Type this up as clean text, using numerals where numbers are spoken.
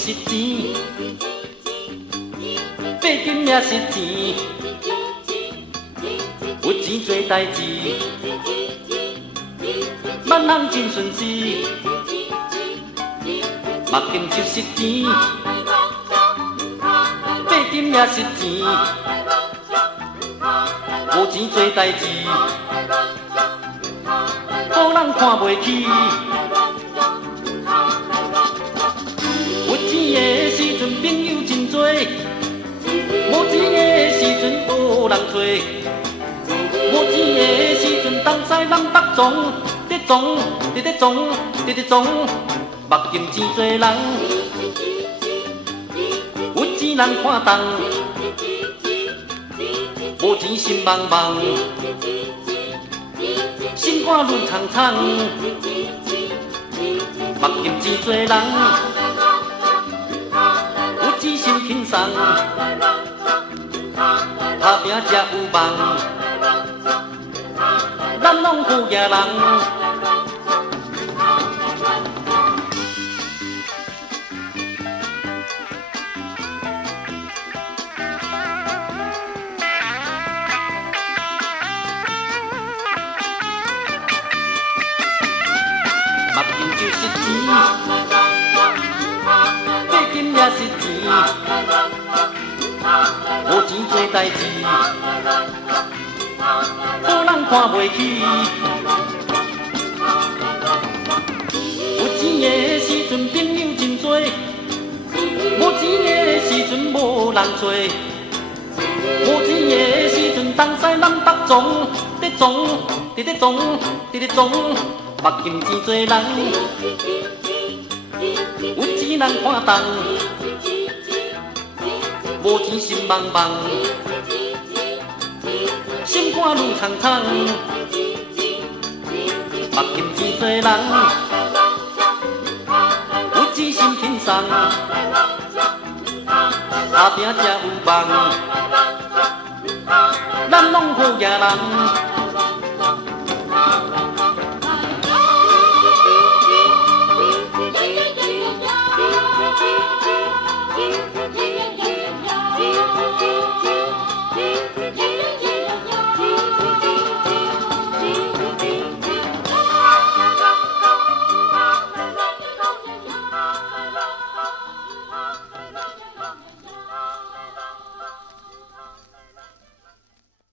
就是钱，八金也是钱，有钱做代志，万人真顺时。目金就是钱，八金也是钱，无钱做代志，好人看袂起。有钱的时阵朋友真多，无钱的时阵无人找。无钱的时阵东西南北撞，在撞，在撞，在撞。目金钱多人，有钱人看重，无钱心茫茫，心肝乱苍苍。目金钱多人，有钱心轻松，打拼才有梦，咱拢好野人。目金就是钱，八金也是钱，无钱做代志，好人看袂起。有钱的时阵朋友真多，无钱的时阵无人找。无钱的时阵东西南北撞，在撞，在撞，在撞。目金钱多人，有钱人看重，无钱心茫茫，心肝乱苍苍。目金钱多人，有钱心轻松，打拼才有梦，咱拢好野人。